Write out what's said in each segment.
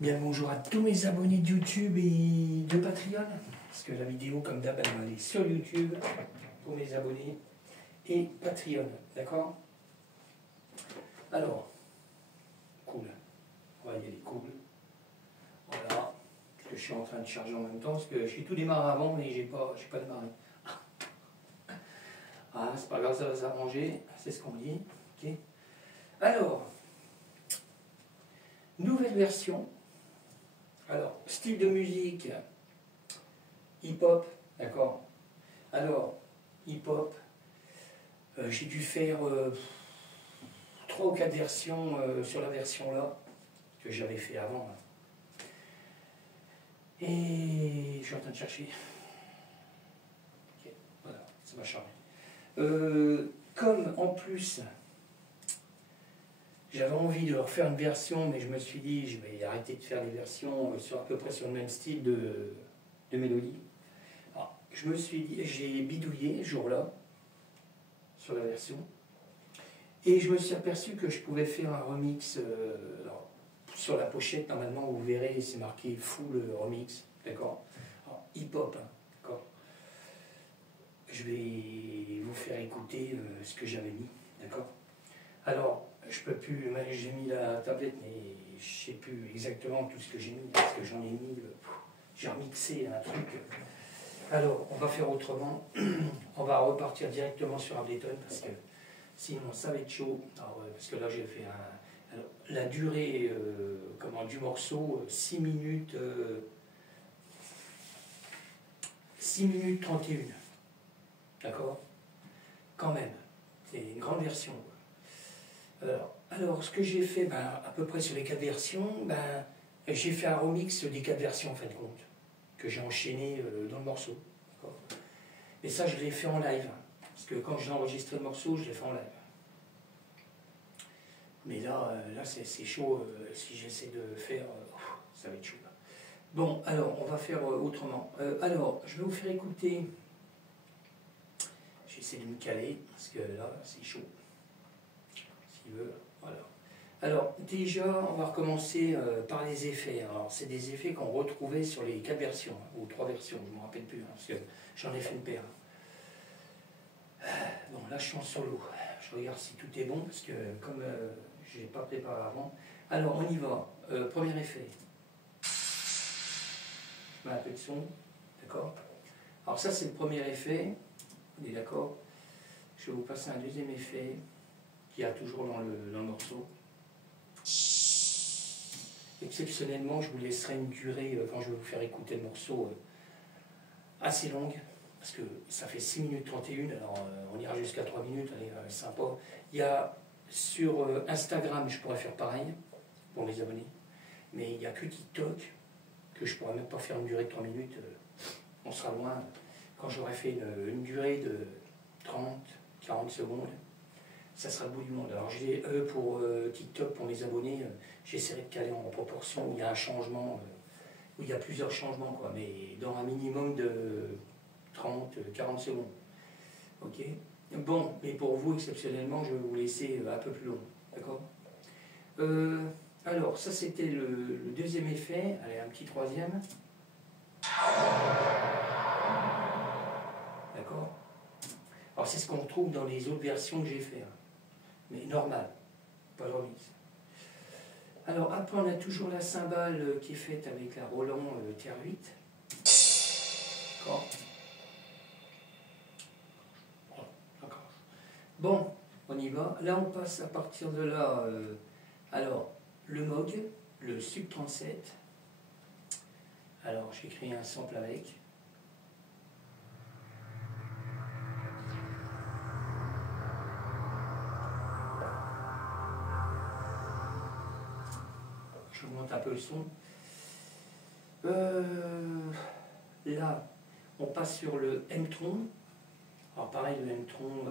Bien bonjour à tous mes abonnés de YouTube et de Patreon, parce que la vidéo comme d'hab elle va aller sur YouTube pour mes abonnés et Patreon, d'accord? Alors, cool, on va y aller cool, voilà, parce que je suis en train de charger en même temps, parce que j'ai tout démarré avant mais j'ai pas démarré. Ah, c'est pas grave, ça va s'arranger, c'est ce qu'on dit, ok? Alors, nouvelle version. Alors, style de musique, hip-hop, d'accord? Alors, hip-hop, j'ai dû faire 3 ou 4 versions sur la version là, que j'avais fait avant. Et je suis en train de chercher. Ok, voilà, ça va charger. Comme en plus, j'avais envie de refaire une version, mais je me suis dit, je vais arrêter de faire des versions sur à peu près sur le même style de mélodie. Alors, je me suis dit, j'ai bidouillé ce jour-là, sur la version, et je me suis aperçu que je pouvais faire un remix. Alors, sur la pochette, normalement, vous verrez, c'est marqué full remix, d'accord? Hip-hop, hein, d'accord? Je vais vous faire écouter ce que j'avais mis, d'accord? Alors, je peux plus, j'ai mis la tablette, mais je ne sais plus exactement tout ce que j'ai mis, parce que j'en ai mis, j'ai remixé un truc. Alors, on va faire autrement, on va repartir directement sur Ableton, parce que sinon ça va être chaud. Alors, parce que là j'ai fait un... Alors, la durée du morceau, 6 minutes, 6 minutes 31. D'accord? Quand même, c'est une grande version. Alors, ce que j'ai fait, à peu près sur les 4 versions, j'ai fait un remix des 4 versions en fin de compte, que j'ai enchaîné dans le morceau. Et ça, je l'ai fait en live, parce que quand j'ai enregistré le morceau, je l'ai fait en live. Mais là c'est chaud, si j'essaie de faire, ça va être chaud. Bon, alors, on va faire autrement. Alors, je vais vous faire écouter, j'essaie de me caler, parce que là, c'est chaud. S'il veut, voilà. Alors, déjà, on va recommencer par les effets. Alors, c'est des effets qu'on retrouvait sur les 4 versions, ou 3 versions, je ne me rappelle plus, parce que j'en ai fait une paire. Bon, là, je suis en solo. Je regarde si tout est bon, parce que comme je n'ai pas préparé avant. Alors, on y va. Premier effet. Je mets un peu de son, d'accord? Alors ça, c'est le premier effet, on est d'accord? Je vais vous passer un deuxième effet, qu'il y a toujours dans le morceau. Exceptionnellement, je vous laisserai une durée, quand je vais vous faire écouter le morceau, assez longue, parce que ça fait 6 minutes 31, alors on ira jusqu'à 3 minutes, allez, sympa. Il y a sur Instagram, je pourrais faire pareil, pour mes abonnés, mais il n'y a que TikTok, que je ne pourrais même pas faire une durée de 3 minutes, on sera loin. Quand j'aurai fait une durée de 30, 40 secondes, ça sera le bout du monde. Alors j'ai pour TikTok, pour mes abonnés, j'essaierai de caler en proportion où il y a un changement, où il y a plusieurs changements, quoi, mais dans un minimum de 30, 40 secondes. Ok? Bon, mais pour vous, exceptionnellement, je vais vous laisser un peu plus long. D'accord? Alors, ça c'était le deuxième effet. Allez, un petit troisième. D'accord? Alors c'est ce qu'on retrouve dans les autres versions que j'ai fait, hein. Mais normal, pas le remix. Alors après on a toujours la cymbale qui est faite avec la Roland TR8. D'accord? D'accord. Bon, on y va. Là on passe à partir de là, alors le Moog, le Sub 37. Alors j'ai créé un sample avec. Je vous montre un peu le son. Là, on passe sur le M-Tron. Alors pareil, le M-Tron,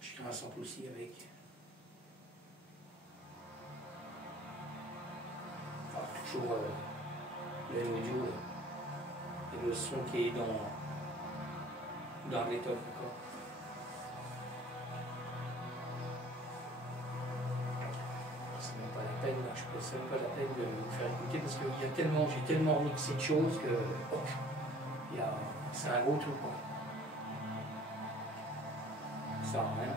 je crée un sample aussi avec. Enfin, toujours le audio et le son qui est dans Ableton, d'accord? C'est même pas la peine voilà, je ne sais même pas la peine de vous faire écouter parce que j'ai tellement remixé de choses que c'est un gros tout quoi. Ça sert à rien.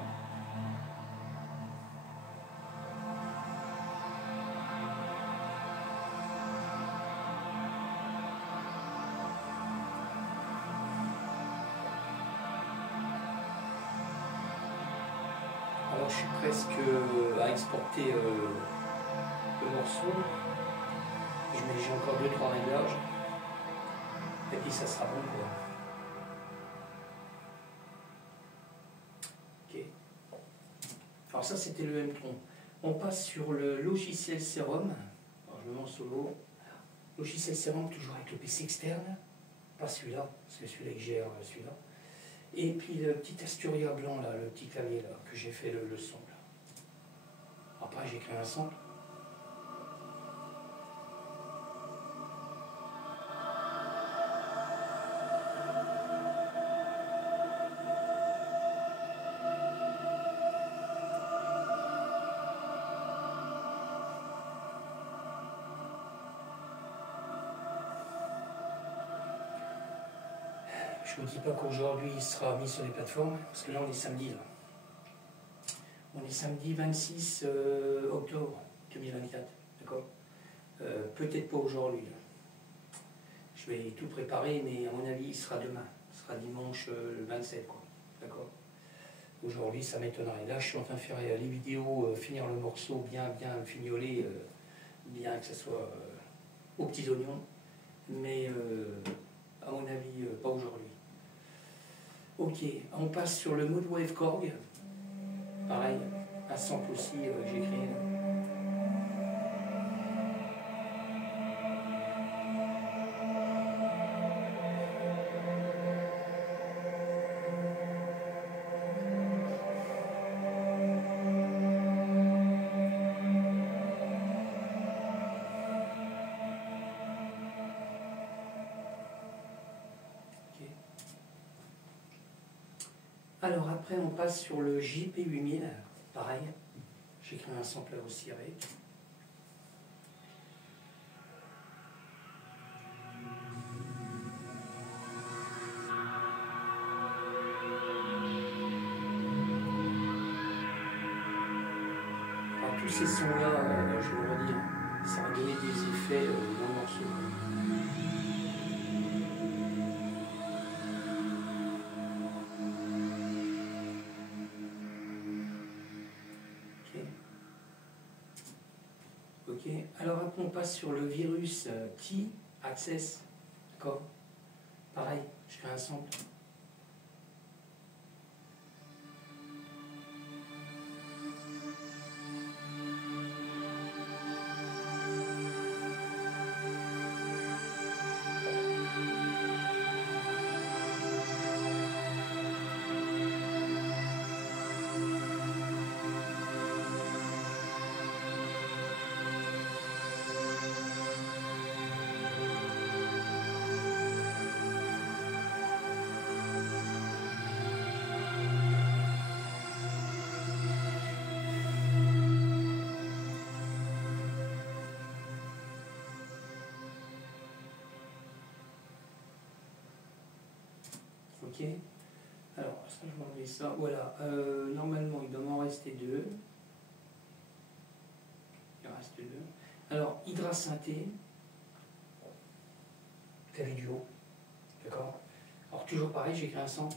Alors je suis presque à exporter le morceau. J'ai encore 2-3 réglages. Et puis ça sera bon quoi. Ok. Alors ça c'était le M-Tron. On passe sur le logiciel Serum. Alors je me mets en solo. Logiciel Serum toujours avec le PC externe. Pas celui-là, c'est celui-là que gère celui-là. Et puis le petit Asturia blanc là, le petit clavier là, que j'ai fait le son là. Après j'ai créé un sample. Je ne vous dis pas qu'aujourd'hui il sera mis sur les plateformes, parce que là on est samedi. Là. On est samedi 26 octobre 2024, d'accord. Peut-être pas aujourd'hui. Je vais tout préparer, mais à mon avis il sera demain. Ce sera dimanche le 27, quoi. D'accord. Aujourd'hui ça m'étonnerait. Là je suis en train de faire les vidéos, finir le morceau bien fignolé, bien que ce soit aux petits oignons. Mais à mon avis pas aujourd'hui. Ok, on passe sur le mode Wave Korg. Pareil, un sample aussi que j'ai créé. Alors après on passe sur le JP8000, pareil, j'ai créé un sampler aussi avec. Alors tous ces sons là, je vous le redis, ça va donner des effets dans le morceau. Ok, alors après on passe sur le virus Key Access, d'accord. Pareil, je fais un sample. Ok, alors ça je vais enlever ça, voilà, normalement il doit m'en rester deux, il en reste deux. Alors Hydra Synthé, clavier duo, d'accord. Alors toujours pareil, j'ai créé un sample.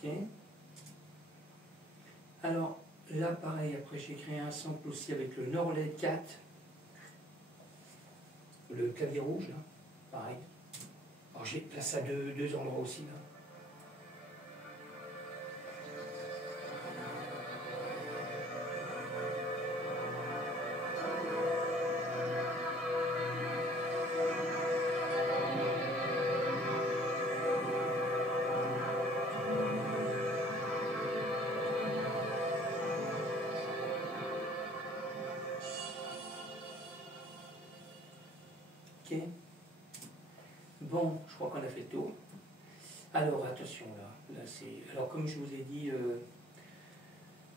Ok. Alors là pareil, après j'ai créé un sample aussi avec le Norled 4, le clavier rouge là, pareil. Alors j'ai placé à deux endroits aussi là. Ok. Bon, je crois qu'on a fait le tour. Alors attention là c'est. Alors comme je vous ai dit,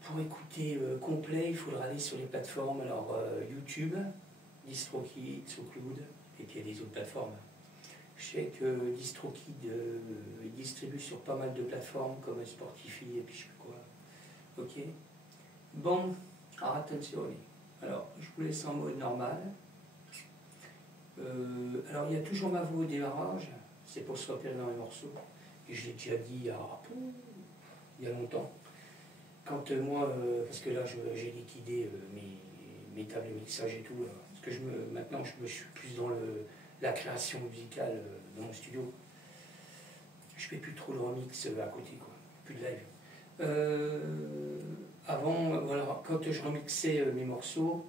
pour écouter complet, il faudra aller sur les plateformes. Alors YouTube, DistroKid, SoundCloud, et puis il y a des autres plateformes. Je sais que DistroKid distribue sur pas mal de plateformes comme Spotify et puis je sais plus quoi. Ok. Bon, alors attention. Alors je vous laisse en mode normal. Alors il y a toujours ma voix au démarrage, c'est pour se repérer dans les morceaux. Et je l'ai déjà dit il y a longtemps. Quand moi, parce que là j'ai liquidé mes tables de mixage et tout, là, parce que maintenant je suis plus dans la création musicale dans mon studio. Je fais plus trop de remix à côté, quoi, plus de live. Avant, voilà, quand je remixais mes morceaux,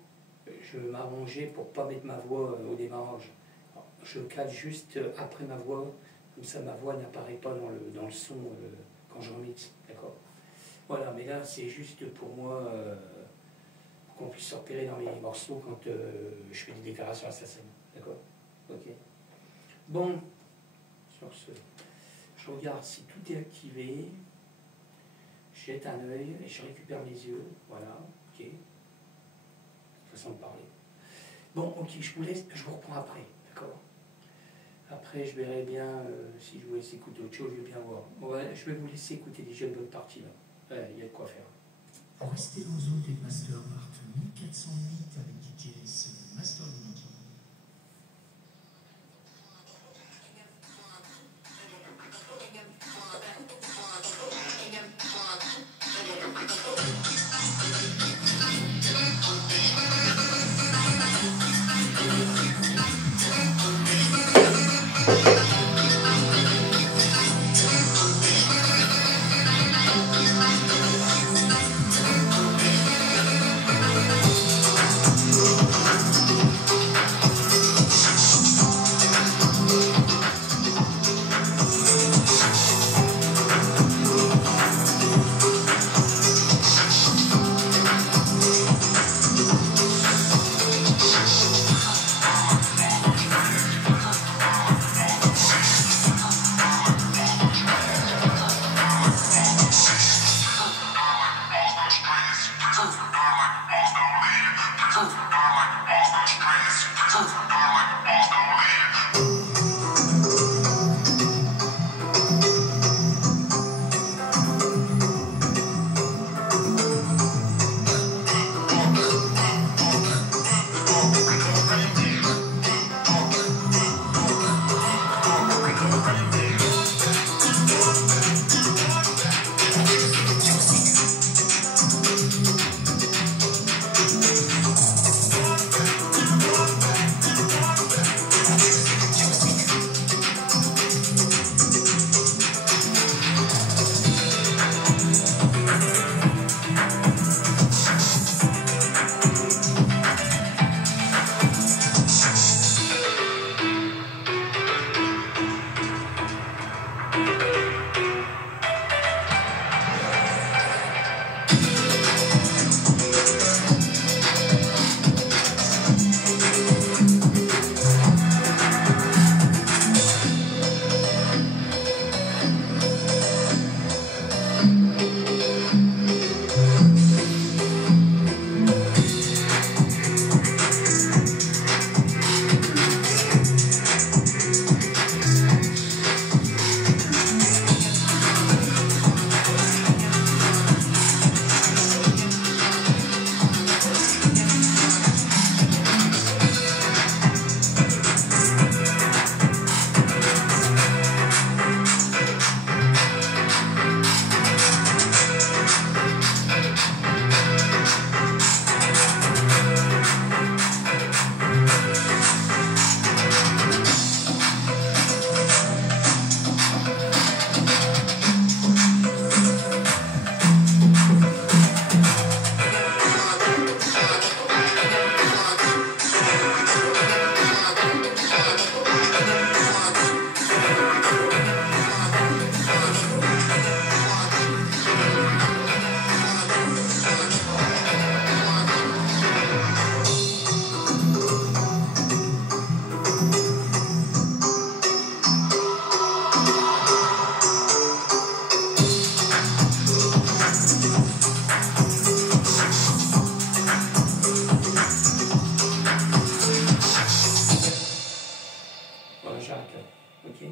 je m'arrangeais pour pas mettre ma voix au démarrage. Alors, je cale juste après ma voix, comme ça ma voix n'apparaît pas dans le son quand je remixe, d'accord. Voilà, mais là c'est juste pour moi, pour qu'on puisse se repérer dans mes morceaux quand je fais des déclarations à sa scène, d'accord. Ok. Bon, sur ce, je regarde si tout est activé, je jette un œil et je récupère mes yeux, voilà, ok. Façon de parler. Bon, ok, je vous laisse, je vous reprends après, d'accord. Après, je verrai bien si je vous laisse écouter autre chose, je vais bien voir. Ouais, je vais vous laisser écouter déjà une bonne partie là. Il y a de quoi faire. Restez dans Zone des Master Mark 1408 avec DJ Master Unity. jack, ok.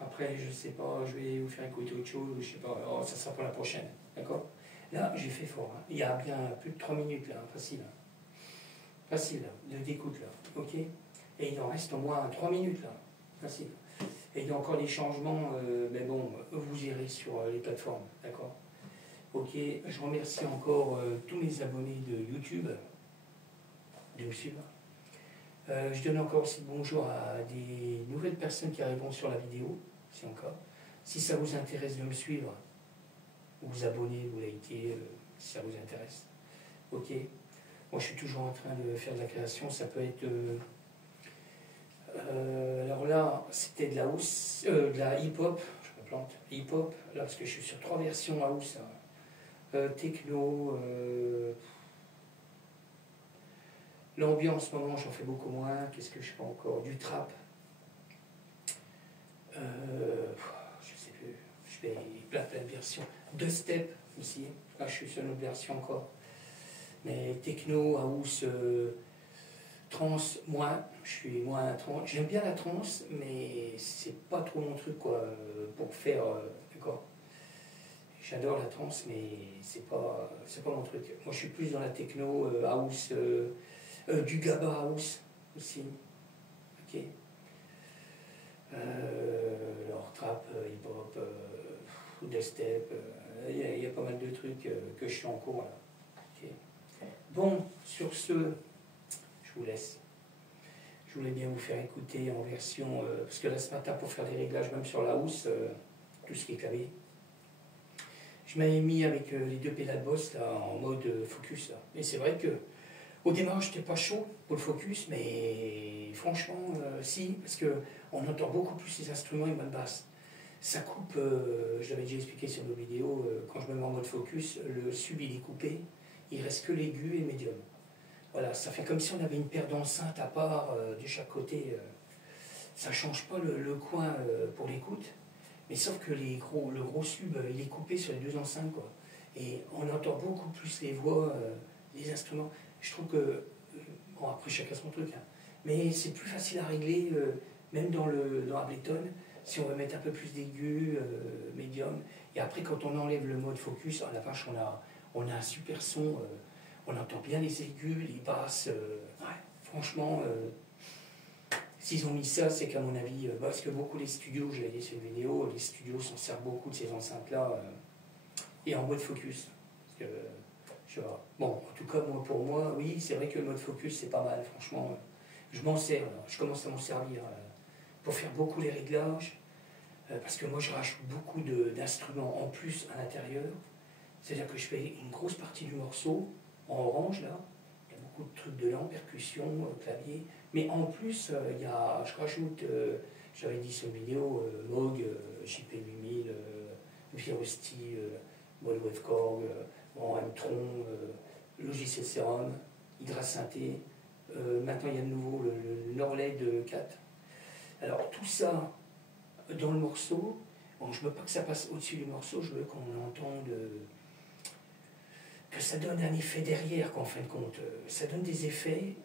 Après, je sais pas, je vais vous faire écouter autre chose, je sais pas, oh, ça sera pour la prochaine, d'accord. Là, j'ai fait fort, hein. Il y a bien plus de 3 minutes là, facile. Facile, d'écoute là, ok. Et il en reste au moins 3 minutes là, facile. Et il y a encore des changements, mais bon, vous irez sur les plateformes, d'accord. Ok, je remercie encore tous mes abonnés de YouTube de me suivre. Je donne encore aussi bonjour à des nouvelles personnes qui arriveront sur la vidéo, si encore. Si ça vous intéresse de me suivre, vous abonnez, vous likez, si ça vous intéresse. Ok. Moi, je suis toujours en train de faire de la création. Ça peut être... alors là, c'était de la house, de la hip-hop. Je me plante. Hip-hop, là, parce que je suis sur 3 versions house. Techno... l'ambiance, en ce moment, j'en fais beaucoup moins. Qu'est-ce que je fais encore? Du trap. Je sais plus. Je fais plein de versions. De step aussi. Là, je suis sur une autre version encore. Mais techno, house, trance, moins. Je suis moins trance. J'aime bien la trance, mais c'est pas trop mon truc, quoi, pour faire. D'accord. J'adore la trance, mais c'est pas mon truc. Moi, je suis plus dans la techno, house, du gaba house aussi. Ok. Alors, trap, hip-hop, dubstep, il y a pas mal de trucs que je suis en cours là. Okay. Bon, sur ce, je vous laisse. Je voulais bien vous faire écouter en version, parce que là ce matin pour faire des réglages même sur la housse, tout ce qui est clavier, je m'avais mis avec les 2 pédales Boss là, en mode focus là. Et c'est vrai que au démarrage j'étais pas chaud pour le focus, mais franchement si, parce que on entend beaucoup plus les instruments et bonne basse. Ça coupe, je l'avais déjà expliqué sur nos vidéos, quand je me mets en mode focus, le sub il est coupé, il reste que l'aigu et le médium. Voilà, ça fait comme si on avait une paire d'enceintes à part de chaque côté. Ça ne change pas le coin pour l'écoute, mais sauf que le gros sub, il est coupé sur les 2 enceintes, quoi. Et on entend beaucoup plus les voix, les instruments. Je trouve que, bon après chacun son truc, hein, mais c'est plus facile à régler, même dans Ableton, si on veut mettre un peu plus d'aigus, médium. Et après quand on enlève le mode focus, oh la vache, on a un super son. On entend bien les aigus, les basses. Ouais, franchement, s'ils ont mis ça, c'est qu'à mon avis, parce que beaucoup des studios, j'avais dit sur une vidéo, les studios s'en servent beaucoup de ces enceintes-là, et en mode focus. Parce que, je sais pas. Bon, en tout cas, pour moi, oui, c'est vrai que le mode focus, c'est pas mal, franchement. Je m'en sers, là. Je commence à m'en servir pour faire beaucoup les réglages, parce que moi, je rajoute beaucoup d'instruments en plus à l'intérieur. C'est-à-dire que je fais une grosse partie du morceau en orange, là. Il y a beaucoup de trucs dedans, percussion, clavier. Mais en plus, je rajoute, j'avais dit sur une vidéo, Moog, JP8000, Virosti, Wavekorg, M-Tron, Logiciel Serum, Hydra Synthé. Maintenant, il y a de nouveau le Norled 4. Alors, tout ça dans le morceau, bon, je ne veux pas que ça passe au-dessus du morceau, je veux qu'on entende. Que ça donne un effet derrière, qu'en fin de compte, ça donne des effets,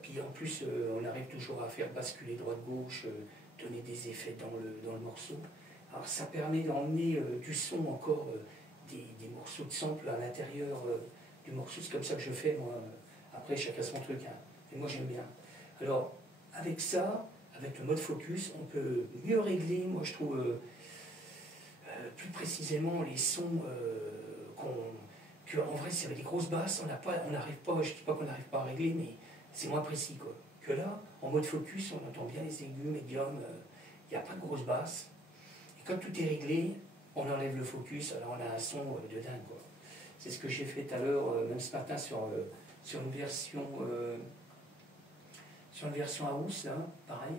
puis en plus on arrive toujours à faire basculer droite-gauche, donner des effets dans le morceau. Alors ça permet d'emmener du son encore, des morceaux de sample à l'intérieur du morceau, c'est comme ça que je fais moi, après chacun son truc, hein. Et moi j'aime bien. Alors avec ça, avec le mode focus, on peut mieux régler, moi je trouve, plus précisément les sons en vrai, c'est avec des grosses basses, on n'arrive pas, je ne dis pas qu'on n'arrive pas à régler, mais c'est moins précis, quoi. Que là, en mode focus, on entend bien les aigus, médiums, il n'y a pas de grosses basses. Et quand tout est réglé, on enlève le focus, alors on a un son de dingue, quoi. C'est ce que j'ai fait tout à l'heure, même ce matin, sur une version house, là, pareil.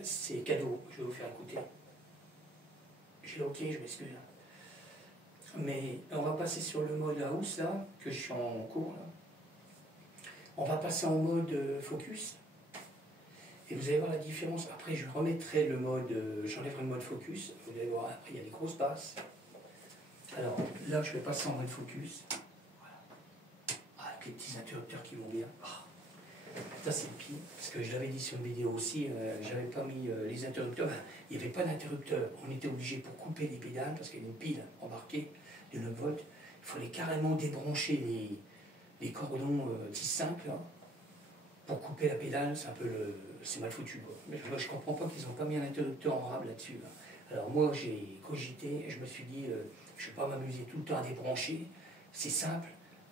C'est cadeau, je vais vous faire écouter. J'ai ok, je m'excuse. Mais on va passer sur le mode house, là, que je suis en cours, là. On va passer en mode focus. Et vous allez voir la différence. Après, je remettrai le mode, j'enlèverai le mode focus. Vous allez voir, après, il y a des grosses basses. Alors, là, je vais passer en mode focus. Voilà. Ah, les petits interrupteurs qui vont bien. Ça c'est le pire, parce que je l'avais dit sur une vidéo aussi, j'avais pas mis les interrupteurs, il n'y avait pas d'interrupteur, on était obligé pour couper les pédales, parce qu'il y avait une pile embarquée de 9 volts, il fallait carrément débrancher les cordons 10-5 là, pour couper la pédale, c'est un peu c'est mal foutu quoi. Mais moi je comprends pas qu'ils n'ont pas mis un interrupteur en rab là-dessus. Là. Alors moi j'ai cogité, et je me suis dit, je ne vais pas m'amuser tout le temps à débrancher, c'est simple,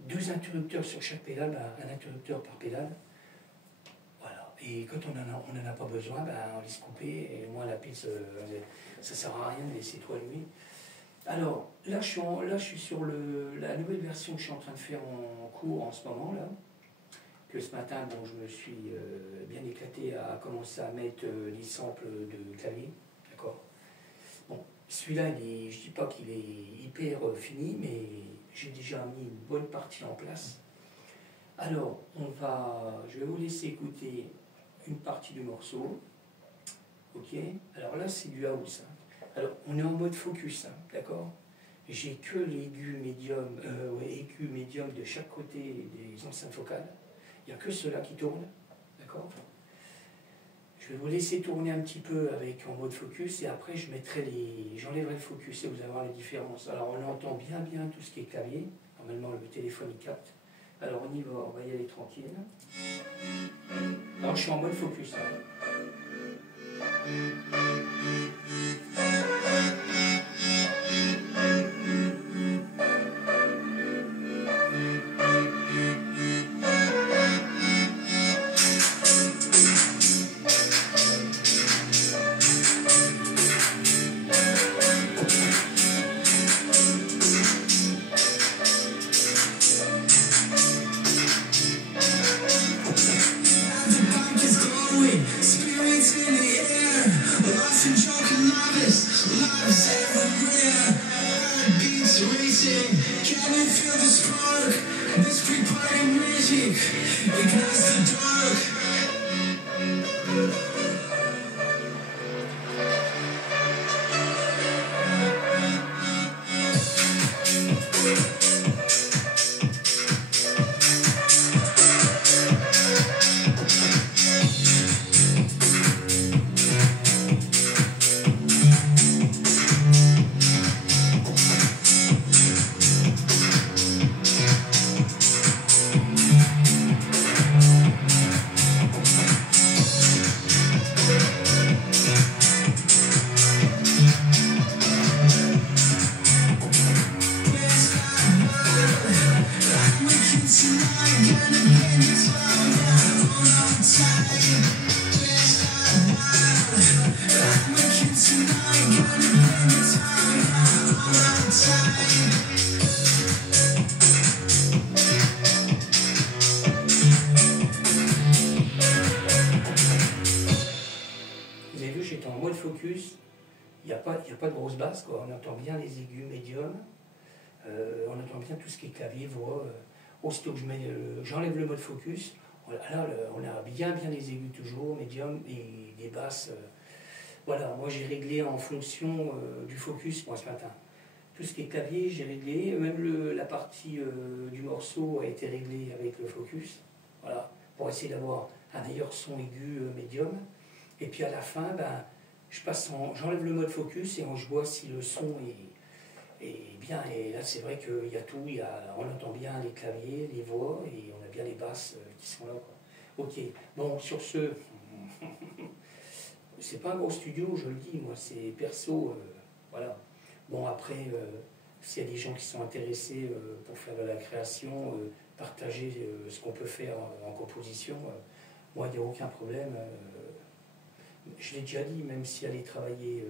2 interrupteurs sur chaque pédale, un interrupteur par pédale. Et quand on n'en a pas besoin, on laisse couper, et moi la pile, ça ne sert à rien de laisser trop allumer. Alors, là je suis sur la nouvelle version que je suis en train de faire en cours en ce moment, là. Que ce matin, bon, je me suis bien éclaté à commencer à mettre les samples de clavier, d'accord. Bon, celui-là, je ne dis pas qu'il est hyper fini, mais j'ai déjà mis une bonne partie en place. Alors, je vais vous laisser écouter une partie du morceau, ok. Alors là c'est du house, hein. Alors on est en mode focus, hein, d'accord. J'ai que l'aigu médium, aigu médium de chaque côté des enceintes focales. Il n'y a que ceux-là qui tournent, d'accord. Je vais vous laisser tourner un petit peu en mode focus et après j'enlèverai le focus et vous allez voir les différences. Alors on entend bien tout ce qui est clavier. Normalement le téléphone il capte. Alors on y va, on va y aller tranquille. Alors je suis en mode focus. J'étais en mode focus, il n'y a pas de grosse basse, quoi. On entend bien les aigus médiums, on entend bien tout ce qui est clavier, voix. Aussitôt que j'enlève le mode focus, là on a bien les aigus toujours, médium et des basses. Voilà, moi j'ai réglé en fonction du focus moi ce matin. Tout ce qui est clavier, j'ai réglé, même la partie du morceau a été réglée avec le focus, voilà, pour essayer d'avoir un meilleur son aigu médium. Et puis à la fin, j'enlève le mode focus et je vois si le son est bien. Et là, c'est vrai qu'il y a tout. On entend bien les claviers, les voix et on a bien les basses qui sont là, quoi. Ok, bon, sur ce, c'est pas un gros studio, je le dis, moi, c'est perso, voilà. Bon, après, s'il y a des gens qui sont intéressés pour faire de la création, partager ce qu'on peut faire en composition, moi, il n'y a aucun problème. Je l'ai déjà dit, même si aller travailler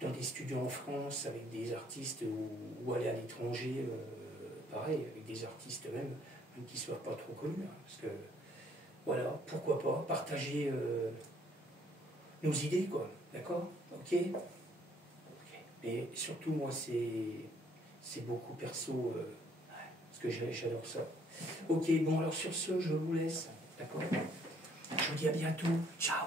dans des studios en France avec des artistes ou aller à l'étranger, pareil, avec des artistes même qui ne soient pas trop connus, hein, parce que, voilà, pourquoi pas, partager nos idées, quoi, d'accord, ok. Mais surtout, moi, c'est beaucoup perso, parce que j'adore ça. Ok, bon, alors sur ce, je vous laisse, d'accord. Je vous dis à bientôt, ciao.